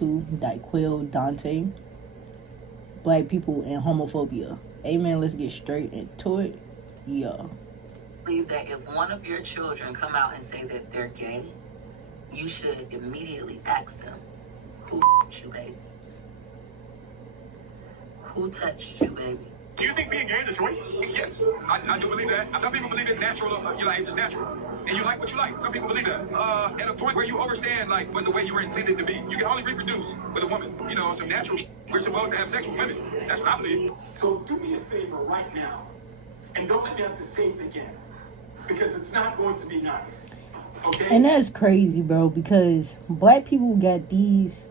2, DyQuell, Dontae, Black people and homophobia. Amen. Let's get straight into it. Yeah. I believe that if one of your children come out and say that they're gay, you should immediately ask them, who touched you, baby? Who touched you, baby? Do you think being gay is a choice? Yes, I do believe that. Some people believe it's natural. It's just natural, and you like what you like. Some people believe that. At a point where you overstand, like, what the way you were intended to be, you can only reproduce with a woman. You know, some natural. We're supposed to have sex with women. That's what I believe. So do me a favor right now, and don't let me have to say it again, because it's not going to be nice. Okay? And that's crazy, bro, because Black people got these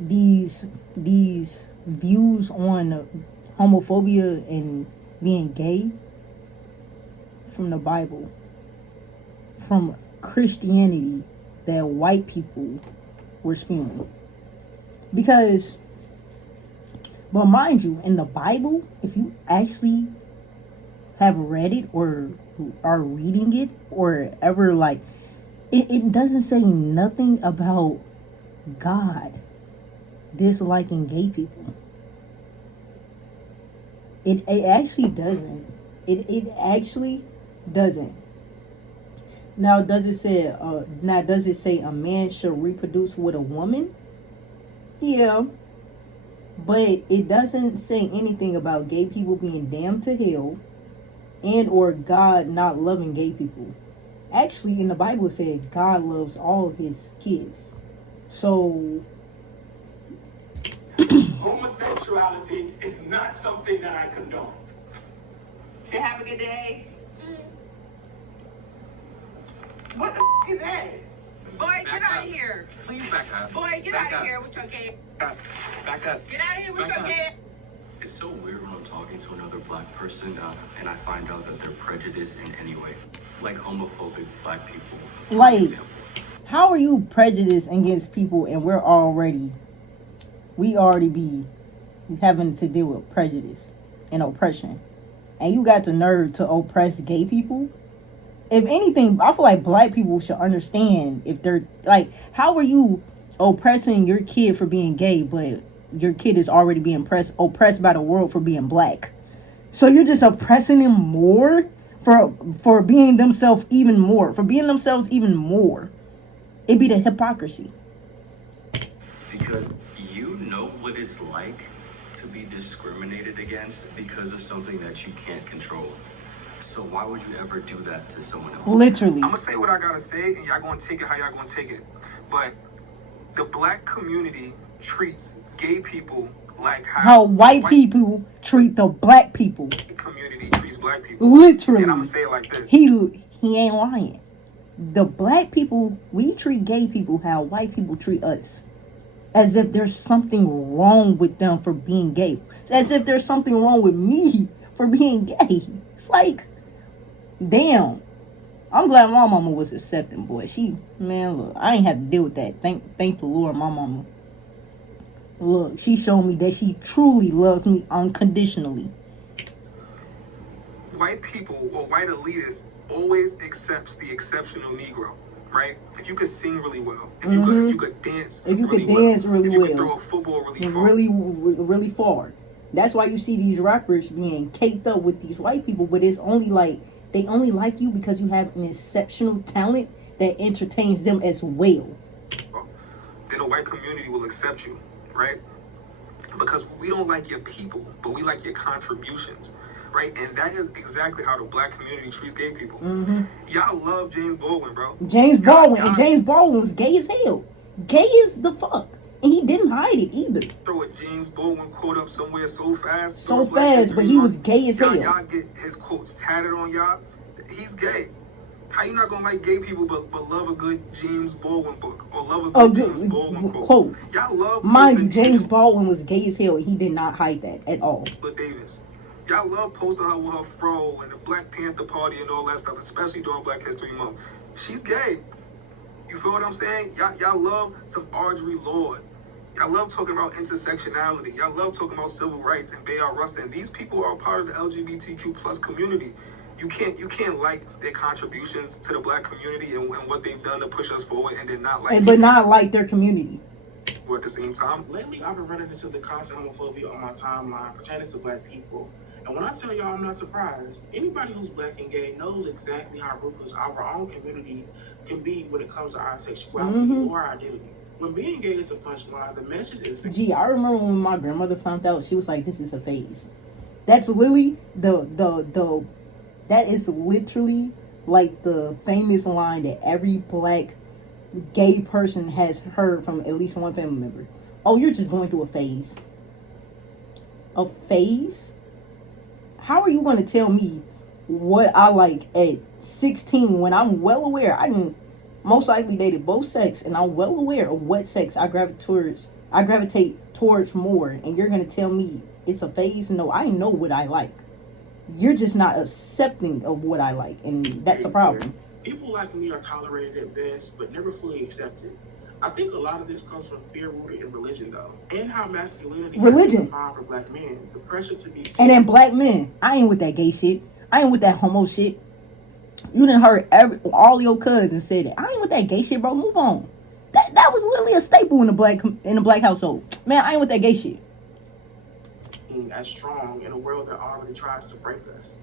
views on homophobia and being gay from the Bible, from Christianity, that white people were spewing. Because, but mind you, in the Bible, if you actually have read it or are reading it or ever, like, it doesn't say nothing about God disliking gay people. It actually doesn't. It actually doesn't. Now, does it say a man should reproduce with a woman? Yeah. But it doesn't say anything about gay people being damned to hell and or God not loving gay people. Actually, in the Bible it said God loves all of his kids. So homosexuality is not something that I condone. Say have a good day. What the is that? Boy, get out of here. Please back up. Boy, get out of here with your gay. Back up. Get out of here with your gay. It's so weird when I'm talking to another Black person and I find out that they're prejudiced in any way. Like homophobic Black people. Like, how are you prejudiced against people and we already be having to deal with prejudice and oppression, and you got the nerve to oppress gay people? If anything, I feel like Black people should understand, if they're like, how are you oppressing your kid for being gay, but your kid is already being oppressed by the world for being Black? So you're just oppressing them more for being themselves even more, It'd be the hypocrisy. Because you know what it's like to be discriminated against because of something that you can't control. So why would you ever do that to someone else? Literally. I'm gonna say what I gotta say, and y'all gonna take it how y'all gonna take it. But the Black community treats gay people like how white people treat the Black people. Community treats Black people. Literally. And I'm gonna say it like this. He ain't lying. The Black people, we treat gay people how white people treat us. As if there's something wrong with them for being gay. As if there's something wrong with me for being gay. It's like, damn. I'm glad my mama was accepting, boy. Look, I ain't have to deal with that. Thank the Lord, my mama. Look, she showed me that she truly loves me unconditionally. White people or white elitists always accepts the exceptional Negro, right? If you could sing really well, if you could dance, if you could throw a football really far. That's why you see these rappers being caked up with these white people, but it's only like they only like you because you have an exceptional talent that entertains them as well. Then the white community will accept you, right? Because we don't like your people, but we like your contributions. Right, and that is exactly how the Black community treats gay people. Y'all love James Baldwin, bro. James Baldwin was gay as hell. Gay as the fuck. And he didn't hide it either. Throw a James Baldwin quote up somewhere so fast. But he was gay as hell. Y'all get his quotes tatted on y'all. He's gay. How you not gonna like gay people but love a good James Baldwin book or love a good James Baldwin quote? Y'all love. Mind you, James Baldwin was gay as hell and he did not hide that at all. But Davis. Y'all love posting her with her fro and the Black Panther Party and all that stuff, especially during Black History Month. She's gay. You feel what I'm saying? Y'all love some Audre Lorde. Y'all love talking about intersectionality. Y'all love talking about civil rights and Bayard Rustin. These people are part of the LGBTQ plus community. You can't like their contributions to the Black community and what they've done to push us forward and then not like but not like their community. But at the same time, Lately, I've been running into the constant homophobia on my timeline pertaining to black people. And when I tell y'all I'm not surprised, anybody who's black and gay knows exactly how ruthless our own community can be when it comes to our sexuality or our identity. When being gay is a punchline, the message is... Gee, I remember when my grandmother found out, she was like, this is a phase. That's literally that is literally like the famous line that every black gay person has heard from at least one family member. Oh, you're just going through a phase. A phase? How are you going to tell me what I like at 16 when I'm well aware I didn't most likely dated both sex and I'm well aware of what sex I gravitate towards more, and you're going to tell me it's a phase? No, I know what I like. You're just not accepting of what I like, and that's a problem. People like me are tolerated at best, but never fully accepted. I think a lot of this comes from fear rooted in religion, though, and how masculinity is defined for black men. The pressure to be seen. And then black men, I ain't with that gay shit. I ain't with that homo shit. You done heard all your cousins say that. I ain't with that gay shit, bro. Move on. That was literally a staple in the black household. Man, I ain't with that gay shit. As strong in a world that already tries to break us.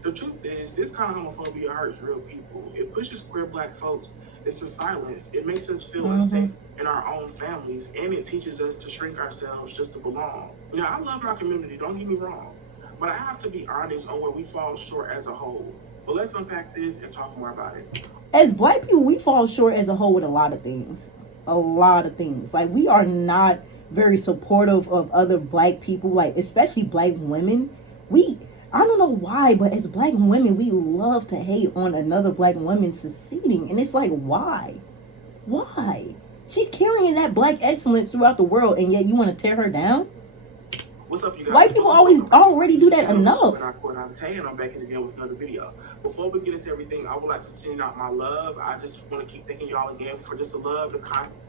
The truth is, this kind of homophobia hurts real people. It pushes queer black folks into silence. It makes us feel unsafe in our own families, and it teaches us to shrink ourselves just to belong. Now, I love our community, don't get me wrong, but I have to be honest on where we fall short as a whole. But let's unpack this and talk more about it. As black people, we fall short as a whole with a lot of things. A lot of things. Like, we are not very supportive of other black people, like especially black women. I don't know why, but as black women, we love to hate on another black woman succeeding. And it's like, why? She's carrying that black excellence throughout the world, and yet you want to tear her down? What's up, you guys? White people already do that enough. I'm Dontae, and I'm back in again with another video. Before we get into everything, I would like to send out my love. I just want to keep thanking y'all again for just the love, the constant.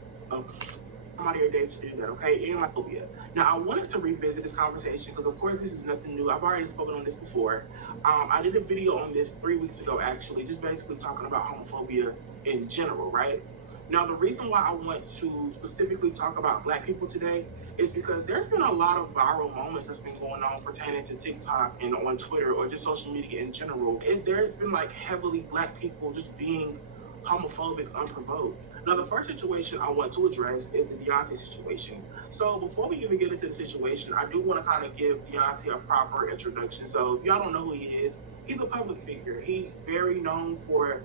I'm out here today to do that, okay? And my phobia. Now, I wanted to revisit this conversation because, of course, this is nothing new. I've already spoken on this before. I did a video on this 3 weeks ago, actually, just basically talking about homophobia in general, right? Now, the reason why I want to specifically talk about black people today is because there's been a lot of viral moments that's been going on pertaining to TikTok and on Twitter or just social media in general. There's been like heavily black people just being homophobic unprovoked. Now, the first situation I want to address is the Dontae situation. So before we even get into the situation, I do want to kind of give Dontae a proper introduction. So if y'all don't know who he is, he's a public figure. He's very known for,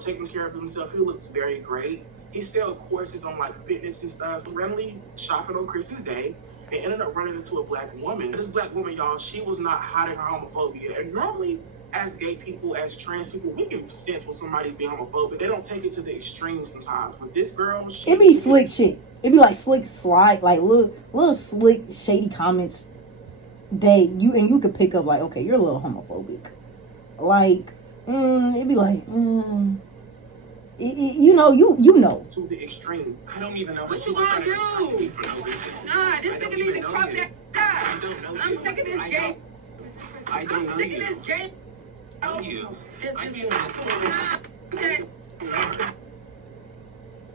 taking care of himself. He looks very great. He sells courses on like fitness and stuff. Randomly shopping on Christmas Day and ended up running into a black woman. This black woman, y'all, she was not hiding her homophobia. And normally, as gay people, as trans people, we can sense when somebody's being homophobic. They don't take it to the extreme sometimes. But this girl, it be slick shit. It be like slick slide, like little slick shady comments that you could pick up like, okay, you're a little homophobic. Like, it'd be like, you know. To the extreme. I don't even know what you gonna do. Nah, this nigga need to crop that guy. I'm sick of this game. I'm sick of this game.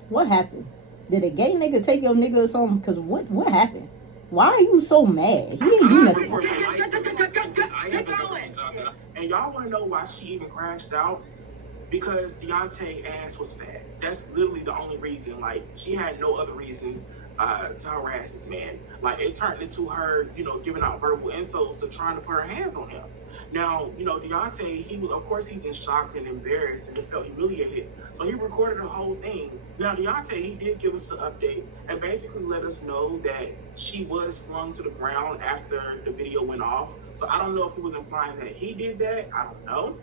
What happened? Did a gay nigga take your nigga or something? Cause what happened? Why are you so mad? He didn't do nothing. Get going. And y'all want to know why she even crashed out? Because Dontae ass was fat. That's literally the only reason. Like, she had no other reason to harass this man. Like, it turned into her, giving out verbal insults to trying to put her hands on him. Now, Dontae, of course, he's in shock and embarrassed and felt humiliated. So he recorded the whole thing. Now, Dontae, he did give us an update and basically let us know that she was slung to the ground after the video went off. So I don't know if he was implying that he did that. I don't know.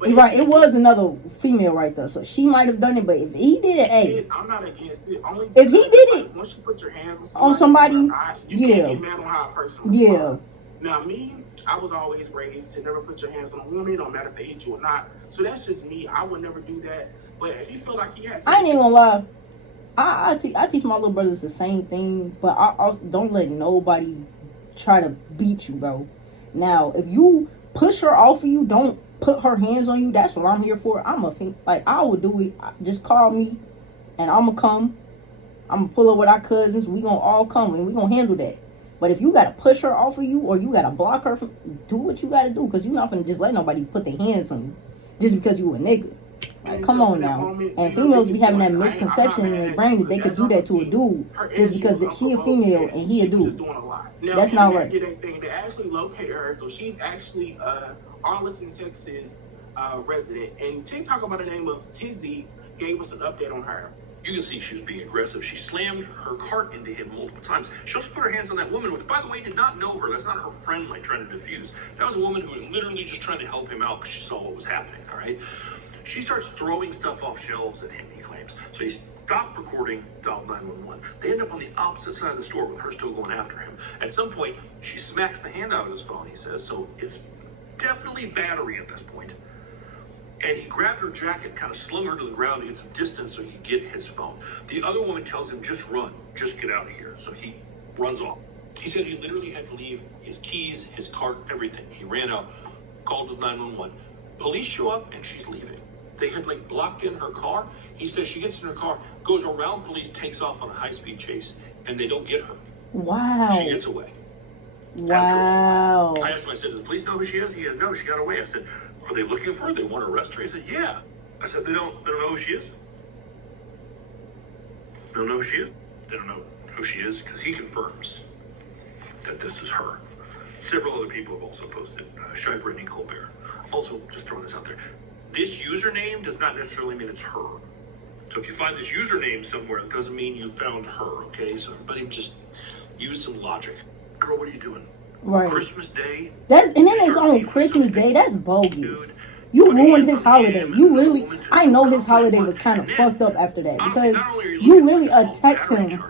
But right, it was another female right there, so she might have done it. But if he did it, hey, I'm not against it. Only if he did it, once you put your hands on somebody, you can't get mad on how a person responds. Now, me, I was always raised to never put your hands on a woman, no matter if they hit you or not. So that's just me. I would never do that. But if you feel like he has, I ain't even gonna lie. I teach my little brothers the same thing, but I don't let nobody try to beat you, bro. Now, if you push her off of you, don't put her hands on you. That's what I'm here for. I will do it. Just call me and I'm gonna come. I'm gonna pull up with our cousins. We gonna all come and we gonna handle that. But if you gotta push her off of you or you gotta block her from, do what you gotta do, because you're not gonna just let nobody put their hands on you just because you a nigga. Like, come on now. And females be having that misconception in their brain that they could do that to a dude just because she a female and he a dude. That's not right. They actually locate her, so she's actually Arlington, Texas resident. And TikTok by the name of Tizzy gave us an update on her. You can see she was being aggressive. She slammed her cart into him multiple times. She also put her hands on that woman, which, by the way, did not know her. That's not her friend, like, trying to diffuse. That was a woman who was literally just trying to help him out because she saw what was happening, all right? She starts throwing stuff off shelves at him, he claims. So he stopped recording, dialed 911. They end up on the opposite side of the store with her still going after him. At some point, she smacks the hand out of his phone, he says. So it's definitely battery at this point. And he grabbed her jacket and kind of slung her to the ground to get some distance so he could get his phone. The other woman tells him, just run, just get out of here. So he runs off. He said he literally had to leave his keys, his cart, everything. He ran out, called 911. Police show up and she's leaving. They had like blocked in her car. He says she gets in her car, goes around police, takes off on a high-speed chase, and they don't get her. Wow. She gets away. Wow. I asked him, I said, do the police know who she is? He said, no, she got away. I said, are they looking for her? They want to arrest her? He said, yeah. I said, they don't know who she is? They don't know who she is? They don't know who she is because he confirms that this is her. Several other people have also posted. Shy Brittany Colbert. Also, just throwing this out there. This username does not necessarily mean it's her. So if you find this username somewhere, it doesn't mean you found her, okay? So everybody just use some logic. Girl, what are you doing? Right. Christmas Day? And then it's on Christmas Day. That's bogus. You ruined his holiday. You literally, I know his holiday was kind of fucked up after that because you literally attacked him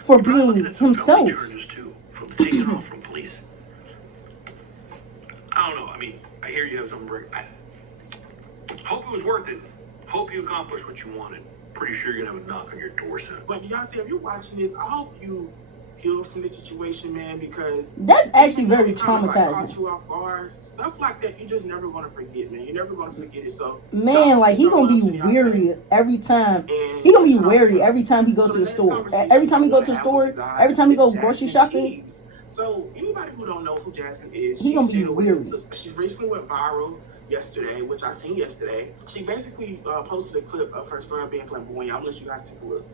for being himself. From taking off from police. I don't know. I mean, I hear you have some break. Hope it was worth it. Hope you accomplished what you wanted. Pretty sure you're gonna have a knock on your door soon. But Beyonce, if you're watching this, I hope you heal from this situation, man, because that's actually very traumatizing. Caught you off guard, stuff like that, you're just never gonna forget, man. You're never gonna forget it. So, man, like he gonna be weary every time. He gonna be wary every time he go to the store. Every time he go to the store, every time he go grocery shopping. So anybody who don't know who Jasmine is, he gonna be weary. She recently went viral yesterday, which I seen yesterday. She basically posted a clip of her son being flamboyant. I'll let you guys take a look.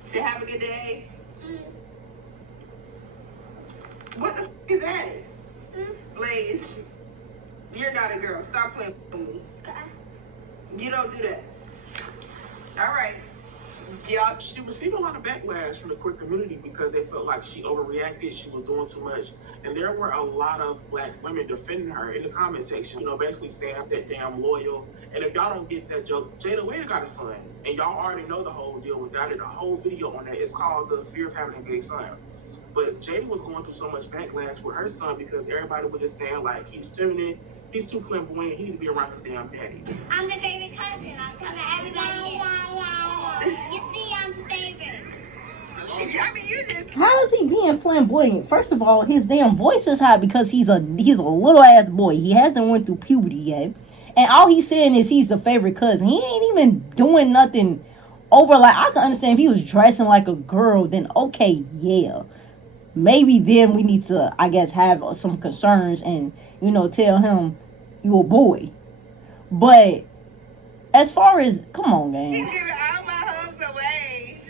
Say have a good day. What the f is that? Blaze, you're not a girl. Stop playing with me. You don't do that. All right. She received a lot of backlash from the queer community because they felt like she overreacted, she was doing too much. And there were a lot of black women defending her in the comment section, basically saying I'm that damn loyal. And if y'all don't get that joke, Jada Wade got a son. And y'all already know the whole deal with that. I did a whole video on that. It's called The Fear of Having a Gay Son. But Jada was going through so much backlash with her son because everybody was just saying, like, he's feminine, he's too flamboyant, he need to be around his damn daddy. I'm the favorite cousin. I'm telling everybody you see, I'm the favorite. I mean, you just... How is he being flamboyant? First of all, his damn voice is high because he's a little ass boy. He hasn't went through puberty yet. And all he's saying is he's the favorite cousin. He ain't even doing nothing over, like, I can understand if he was dressing like a girl, then okay, yeah. Maybe then we need to, I guess, have some concerns and, tell him you a boy. But as far as, come on, gang. He's giving all my hugs away.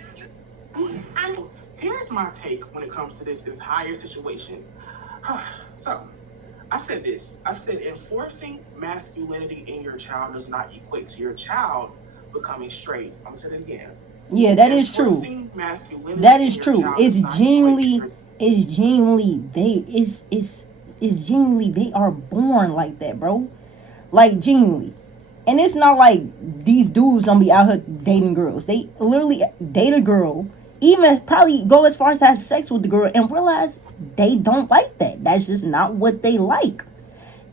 Here's my take when it comes to this entire situation. So, I said this. I said enforcing masculinity in your child does not equate to your child becoming straight. I'm going to say that again. Yeah, that is true. That is true. It's genuinely they are born like that, bro. Like, genuinely. And it's not like these dudes don't be out here dating girls. They literally date a girl, even probably go as far as to have sex with the girl and realize they don't like that. That's just not what they like.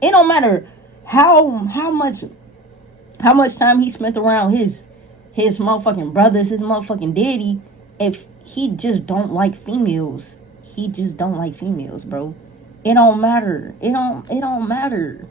It don't matter how much time he spent around his motherfucking brothers, his motherfucking daddy. If he just don't like females, he just don't like females, bro. It don't matter. It don't matter.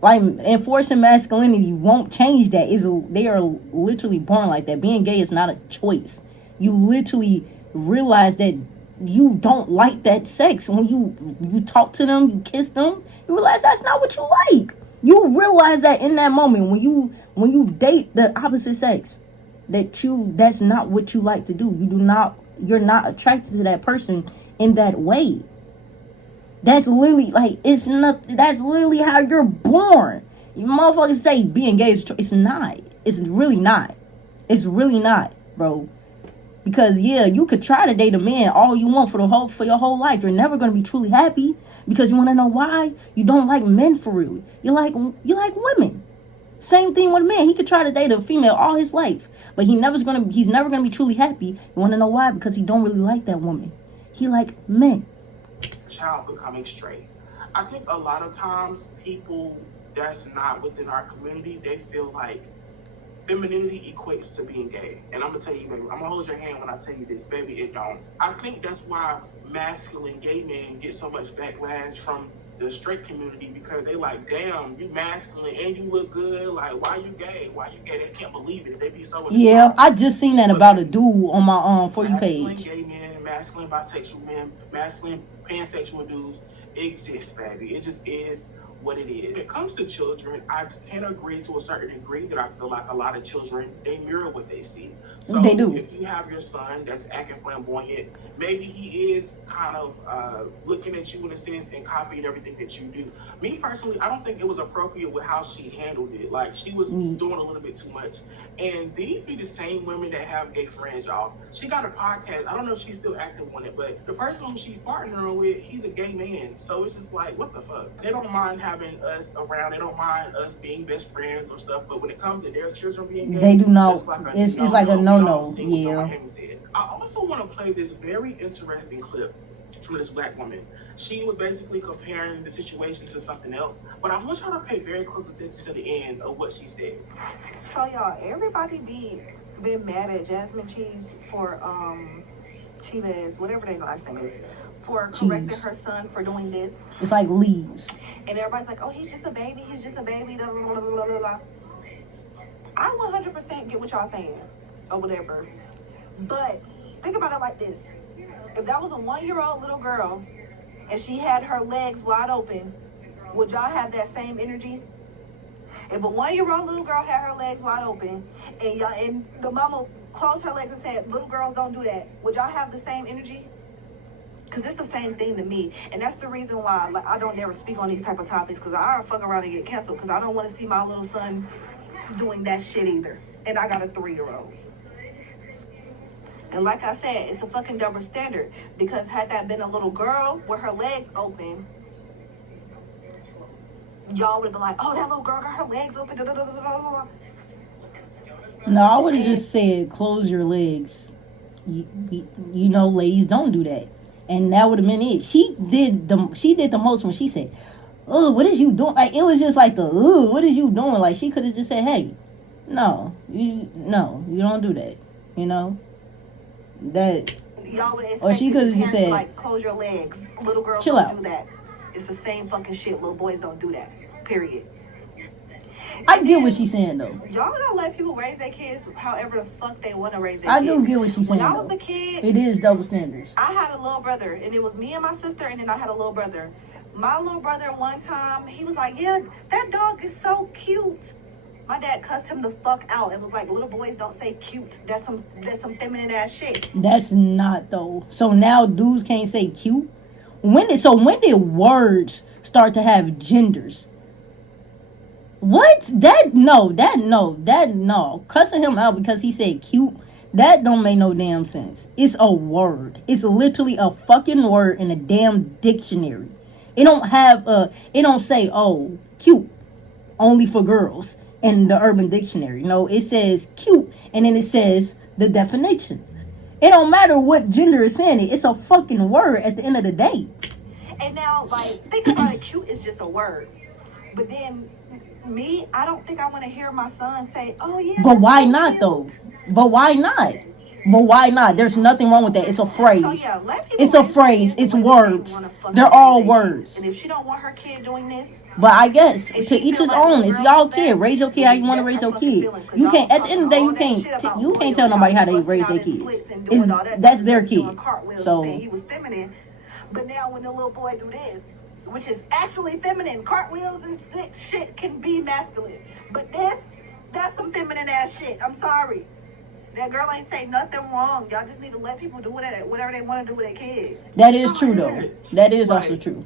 Like, enforcing masculinity won't change that. They are literally born like that. Being gay is not a choice. You literally realize that you don't like that sex. When you talk to them, you kiss them, you realize that's not what you like. You realize that in that moment when you date the opposite sex, that's not what you like to do. You're not attracted to that person in that way. That's literally like that's literally how you're born. You motherfuckers say being gay is it's not. It's really not. It's really not, bro. Because yeah, you could try to date a man all you want for your whole life. You're never gonna be truly happy because you wanna know why? You don't like men for real. You like women. Same thing with a man. He could try to date a female all his life, but he's never gonna be truly happy. You wanna know why? Because he don't really like that woman. He like men. Child becoming straight. I think a lot of times people that's not within our community, they feel like femininity equates to being gay. And I'm gonna tell you, baby, I'm gonna hold your hand when I tell you this, baby, it don't. I think that's why masculine gay men get so much backlash from the straight community, because they like, damn, you masculine and you look good, like why you gay? They can't believe it. They be so yeah, I just seen that about a dude on my For You page. Masculine gay men, masculine bisexual men, masculine pansexual dudes exist, baby. It just is what it is. When it comes to children, I can agree to a certain degree that I feel like a lot of children, they mirror what they see. So they do. If you have your son that's acting flamboyant, maybe he is kind of looking at you in a sense and copying everything that you do. Me personally, I don't think it was appropriate with how she handled it. Like, she was doing a little bit too much. And these be the same women that have gay friends, y'all. She got a podcast. I don't know if she's still active on it, but the person who she's partnering with, he's a gay man. So it's just like, what the fuck? They don't mind having us around. They don't mind us being best friends or stuff. But when it comes to their children being gay, they do not. It's like a no-no. Yeah. I also want to play this very interesting clip from this black woman. She was basically comparing the situation to something else, but I want y'all to pay very close attention to the end of what she said. So y'all, everybody been mad at Jasmine Cheese for Chivas, whatever their last name is, for correcting her son for doing this. It's like leaves. And everybody's like, oh, he's just a baby, blah, blah, blah, blah, blah. I 100% get what y'all saying or whatever, but think about it like this. If that was a 1-year-old little girl and she had her legs wide open, would y'all have that same energy? If a 1-year-old little girl had her legs wide open and the mama closed her legs and said, little girls don't do that, would y'all have the same energy? Because it's the same thing to me. And that's the reason why I don't never speak on these type of topics, because I fuck around and get canceled, because I don't want to see my little son doing that shit either. And I got a 3-year-old. And like I said, it's a fucking double standard, because had that been a little girl with her legs open, y'all would have been like, oh, that little girl got her legs open. No, I would have just said, close your legs. You know, ladies don't do that. And that would have been it. She did the most when she said, oh, what is you doing? Like, it was just like what is you doing? Like, she could have just said, hey, no, you don't do that. You know? That, y'all would or she could have just said, like, close your legs. Little girls chill don't out. do that. It's the same fucking shit. Little boys don't do that. Period. I get what she's saying though. Y'all gotta let people raise their kids however the fuck they want to raise their kids. I do get what she's saying. When I was a kid, it is double standards. I had a little brother, and it was me and my sister, and then I had a little brother. My little brother, one time, he was like, yeah, that dog is so cute. My dad cussed him the fuck out. It was like, little boys don't say cute. That's some feminine ass shit. That's not though. So now dudes can't say cute. When did words start to have genders? What? No. Cussing him out because he said cute, that don't make no damn sense. It's a word. It's literally a fucking word in a damn dictionary. It don't say, oh, cute, only for girls in the Urban Dictionary. No, it says cute, and then it says the definition. It don't matter what gender is saying it. It's a fucking word at the end of the day. And now, like, think about it, cute is just a word. But then, me, I don't think I want to hear my son say, oh, yeah. But why not, though? But why not? There's nothing wrong with that. It's a phrase. So, yeah, it's a phrase. It's words. They're all words. And if she don't want her kid doing this, But I guess And to she each feel his like own. the It's girl y'all is kid. bad. Raise your kid how you want to That's raise her your fucking kid. feeling, 'cause You y'all can't. At the end of the day, talking you all that can't. shit about You can't boy, tell nobody how they busting raise out their his kids. splits and doing all that That's stuff, their doing kid. cartwheels and So saying he was feminine. But now when the little boy do this, which is actually feminine, cartwheels and shit can be masculine. But that's some feminine ass shit. I'm sorry. That girl ain't say nothing wrong. Y'all just need to let people do whatever they want to do with their kids. that is true though. That is also true.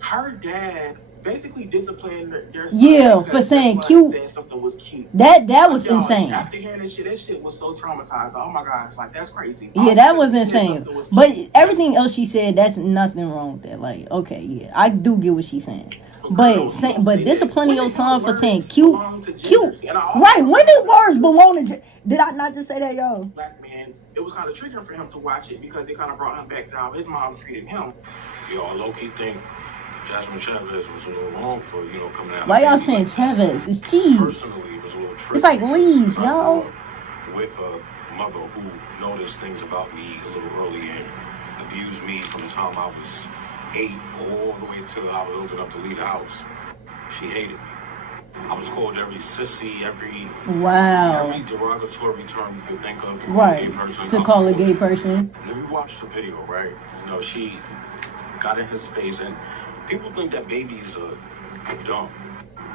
Her dad basically disciplined their son. Yeah, for saying cute. Said something was cute. That was insane. After hearing that shit was so traumatized. Oh my gosh, like that's crazy. Yeah, that was insane. But everything else she said, that's nothing wrong with that. Like, okay, yeah, I do get what she's saying. But disciplining your son for saying cute. Right? When did words belong to? Did I not just say that, y'all? Black man, it was kind of triggering for him to watch it because they kind of brought him back to how his mom treated him. Yo, I low-key think Jasmine Chavez was a little wrong for, coming out. Why y'all saying Chavez? It's cheese. Personally, it was a little tricky. It's like leaves, y'all. With a mother who noticed things about me a little early and abused me from the time I was 8 all the way till I was old enough to leave the house. She hated me. I was called every sissy, every derogatory term you could think of to call a gay person. To call a gay person. And then we watched the video, right? She got in his face, and people think that babies are dumb.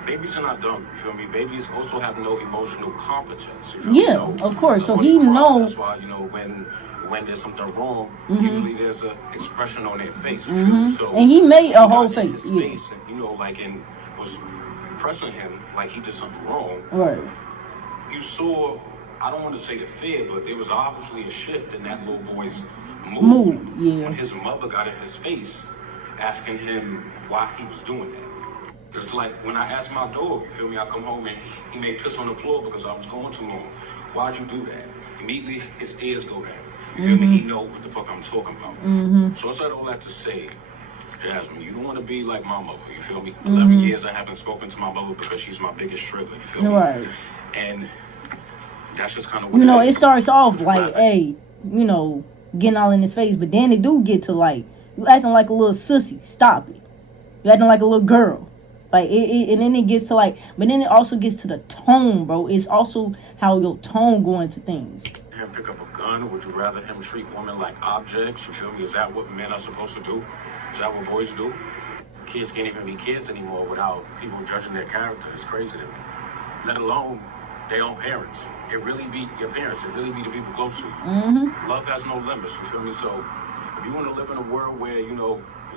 Babies are not dumb, you feel me? Babies also have no emotional competence. Yeah, of course. So he knows. That's why, when there's something wrong, usually there's an expression on their face. So and he made a whole face. Yeah. Face, and, was pressing him like he did something wrong. Right. You saw, I don't want to say the fear, but there was obviously a shift in that little boy's mood. Yeah. When his mother got in his face, asking him why he was doing that. It's like when I asked my dog, you feel me, I come home and he made piss on the floor because I was going too long. Why'd you do that? Immediately his ears go down. You feel me? He know what the fuck I'm talking about. So I said all that to say, Jasmine, you don't want to be like my mother, you feel me? 11 years I haven't spoken to my mother because she's my biggest trigger, you feel me? Right. And that's just kind of what it starts off like, hey, getting all in his face, but then it do get to like, you acting like a little sissy, stop it. You acting like a little girl. Like, and then it gets to like, but then it also gets to the tone, bro. It's also how your tone go into things. Him pick up a gun? Would you rather him treat women like objects? You feel me? Is that what men are supposed to do? Is that what boys do? Kids can't even be kids anymore without people judging their character. It's crazy to me. Let alone their own parents. It really be your parents. It really be the people close to you. Love has no limits. You feel me? So if you want to live in a world where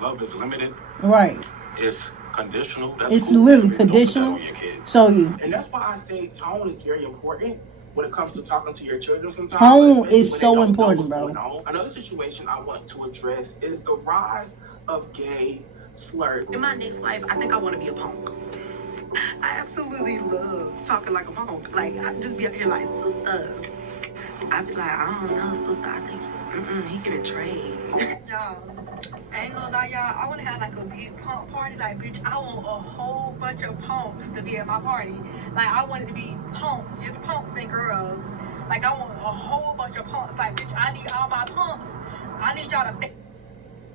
love is limited, right? It's conditional. It's literally conditional. So and that's why I say tone is very important when it comes to talking to your children sometimes. Tone is so important, bro. Another situation I want to address is the rise of gay slurs. In my next life, I think I want to be a punk. I absolutely love talking like a punk. Like, I just be up here like, sister. I be like, I don't know, sister. I think he get a trade. Y'all, I ain't gonna lie, y'all. I want to have like a big punk party. Like, bitch, I want a whole bunch of punks to be at my party. Like, I want it to be punks, just punks and girls. Like, I want a whole bunch of punks. Like, bitch, I need all my punks. I need y'all to fag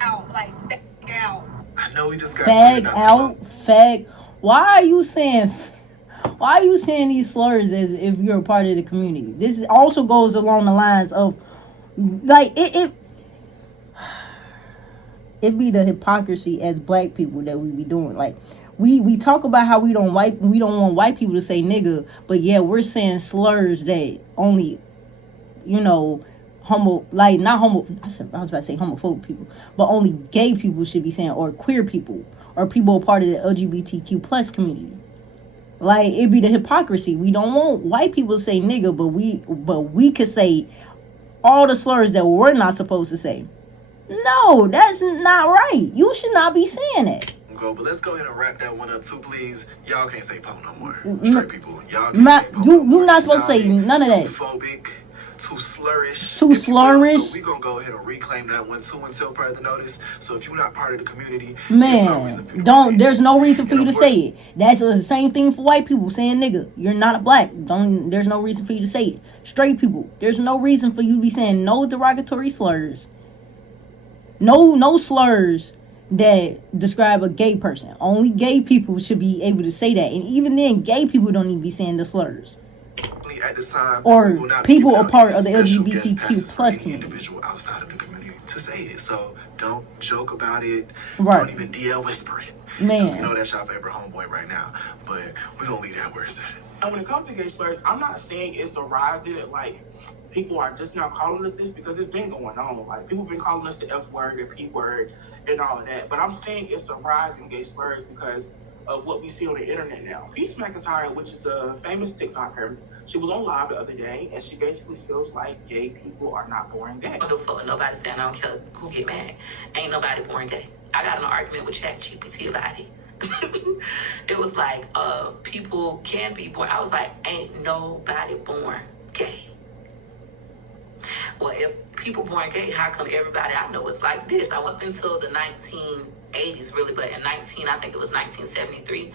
out. Like, fag out. I know we just got fag out, fag. Why are you saying these slurs as if you're a part of the community? This also goes along the lines of like it be the hypocrisy as black people that we be doing. Like we talk about how we don't want white people to say nigga, but yeah, we're saying slurs that only I was about to say homophobic people, but only gay people should be saying, or queer people, or people part of the LGBTQ plus community. Like, it be the hypocrisy. We don't want white people to say nigga, but we could say all the slurs that we're not supposed to say. No, that's not right. You should not be saying that. But let's go ahead and wrap that one up too, please. Y'all can't say punk no more. Straight people. Y'all can't say punk no more. You're not supposed to say none of that. Too phobic. Too slurish. Too slurish. So we're going to go ahead and reclaim that one too until further notice. So if you're not part of the community, there's no reason for you to say it. That's the same thing for white people saying nigga. You're not a black. There's no reason for you to say it. Straight people, there's no reason for you to be saying no derogatory slurs. No slurs that describe a gay person. Only gay people should be able to say that. And even then, gay people don't even be saying the slurs. At this time, or people a part of the LGBTQ plus community. Individual outside of the community to say it. So don't joke about it. Right. Don't even DL whisper it. Man. You know that's your favorite homeboy right now. But we're going to leave that where it's at. And when it comes to gay slurs, I'm not saying it's a rise in it, like, people are just now calling us this because it's been going on. Like, people been calling us the F word, the P word, and all of that. But I'm saying it's a rise in gay slurs because of what we see on the internet now. Peach McIntyre, which is a famous TikToker, she was on live the other day, and she basically feels like gay people are not born gay. What the fuck? Nobody saying I don't care who get mad. Ain't nobody born gay. I got in an argument with ChatGPT about it. It was like, people can be born. I was like, ain't nobody born gay. Well, if people born gay, how come everybody I know is like this? I went until the 1980s, really, but in I think it was 1973,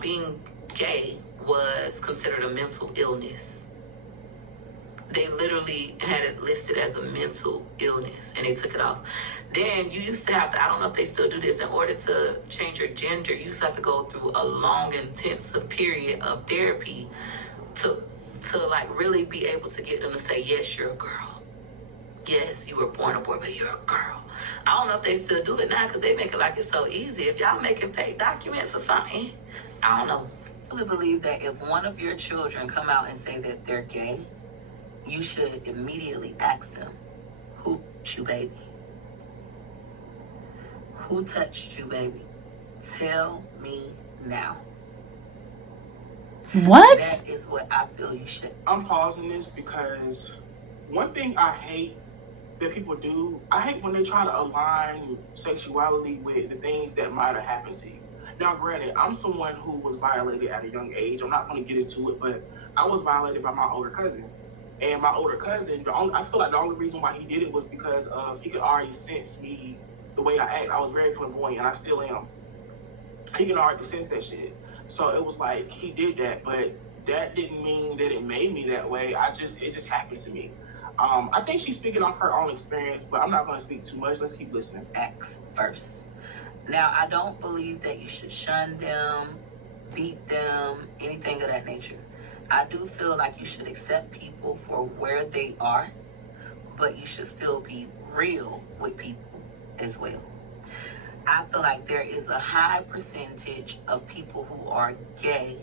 being gay was considered a mental illness. They literally had it listed as a mental illness, and they took it off. Then you used to have to, I don't know if they still do this, in order to change your gender, you used to have to go through a long, intensive period of therapy to like really be able to get them to say, yes, you're a girl. Yes, you were born a boy, but you're a girl. I don't know if they still do it now because they make it like it's so easy. If y'all making fake documents or something, I don't know. I really believe that if one of your children come out and say that they're gay, you should immediately ask them, who touched you, baby? Who touched you, baby? Tell me now. What? That is what I feel you should. I'm pausing this because one thing I hate that people do, I hate when they try to align sexuality with the things that might have happened to you. Now, granted, I'm someone who was violated at a young age. I'm not going to get into it, but I was violated by my older cousin. And my older cousin, I feel like the only reason why he did it was because he could already sense me, the way I act. I was very flamboyant, and I still am. He can already sense that shit. So it was like he did that, but that didn't mean that it made me that way. It just happened to me. I think she's speaking off her own experience, but I'm not going to speak too much. Let's keep listening. Acts first. Now, I don't believe that you should shun them, beat them, anything of that nature. I do feel like you should accept people for where they are, but you should still be real with people as well. I feel like there is a high percentage of people who are gay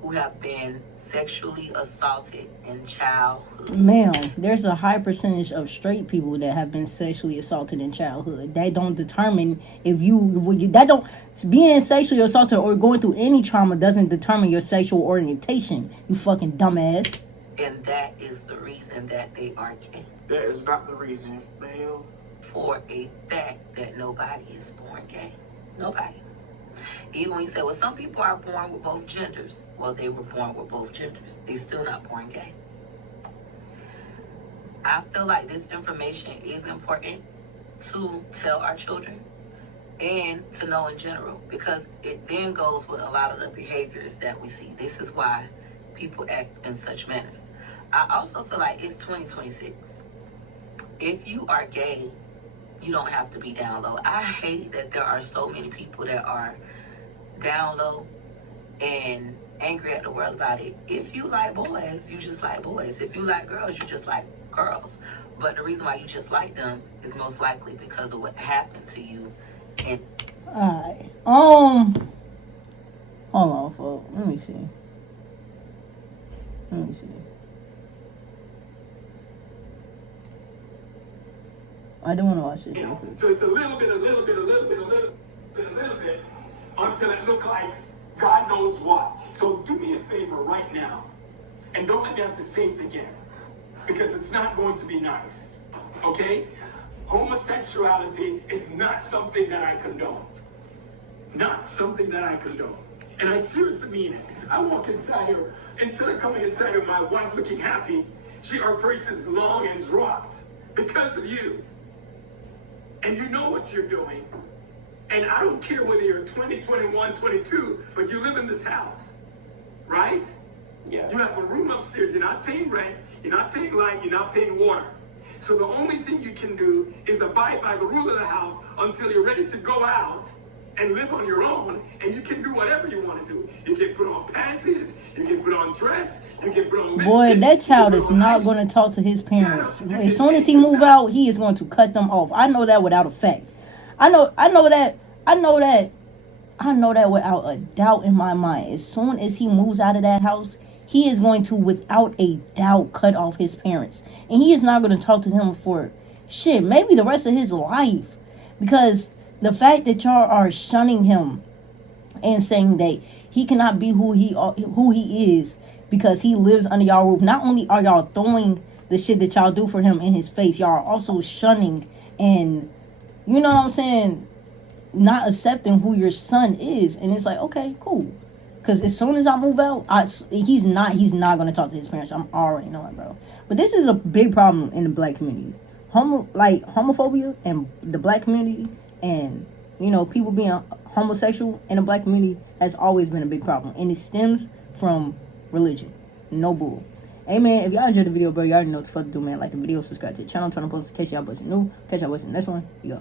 who have been sexually assaulted in childhood. Ma'am, there's a high percentage of straight people that have been sexually assaulted in childhood. That don't determine being sexually assaulted or going through any trauma doesn't determine your sexual orientation, you fucking dumbass. And that is the reason that they are gay. That is not the reason, ma'am. For a fact that nobody is born gay. Nobody. Even when you say, well, some people are born with both genders. Well, they were born with both genders. They're still not born gay. I feel like this information is important to tell our children and to know in general, because it then goes with a lot of the behaviors that we see. This is why people act in such manners. I also feel like it's 2026. If you are gay, you don't have to be down low. I hate that there are so many people that are down low and angry at the world about it. If you like boys, you just like boys. If you like girls, you just like girls. But the reason why you just like them is most likely because of what happened to you. And alright. Hold on, folks. Let me see. I don't want to watch this. So it's a little bit until it look like God knows what. So do me a favor right now, and don't let me have to say it again, because it's not going to be nice. Okay? Homosexuality is not something that I condone. Not something that I condone. And I seriously mean it. I walk inside her, instead of coming inside her, my wife looking happy, her face is long and dropped because of you. And you know what you're doing. And I don't care whether you're 20, 21, 22, but you live in this house, right? Yeah. You have a room upstairs. You're not paying rent. You're not paying light. You're not paying water. So the only thing you can do is abide by the rule of the house until you're ready to go out and live on your own, and you can do whatever you want to do. You can put on panties, you can put on dress, you can put on lipstick. Boy, that child is not going to talk to his parents. As soon as he move out, he is going to cut them off. I know that without a fact. I know that without a doubt in my mind. As soon as he moves out of that house, he is going to, without a doubt, cut off his parents. And he is not going to talk to them for shit, maybe the rest of his life. Because the fact that y'all are shunning him and saying that he cannot be who he is because he lives under y'all roof. Not only are y'all throwing the shit that y'all do for him in his face, y'all are also shunning and, you know what I'm saying, not accepting who your son is. And it's like, okay, cool. Because as soon as I move out, he's not going to talk to his parents. I'm already knowing, bro. But this is a big problem in the black community. Homophobia in the black community, and, you know, people being homosexual in the black community has always been a big problem. And it stems from religion. No bull. Hey, man, if y'all enjoyed the video, bro, y'all already know what the fuck to do, man. Like the video, subscribe to the channel, turn on posts in case y'all wasn't new. Catch y'all boys in the next one. Yo.